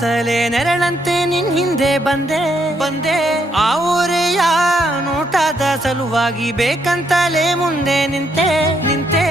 ಅಂತಲೇ ನೆರಳಂತೆ ನಿನ್ ಹಿಂದೆ ಬಂದೆ ಆ ಊರೆಯ ನೋಟದ ಸಲುವಾಗಿ ಬೇಕಂತಲೇ ಮುಂದೆ ನಿಂತೆ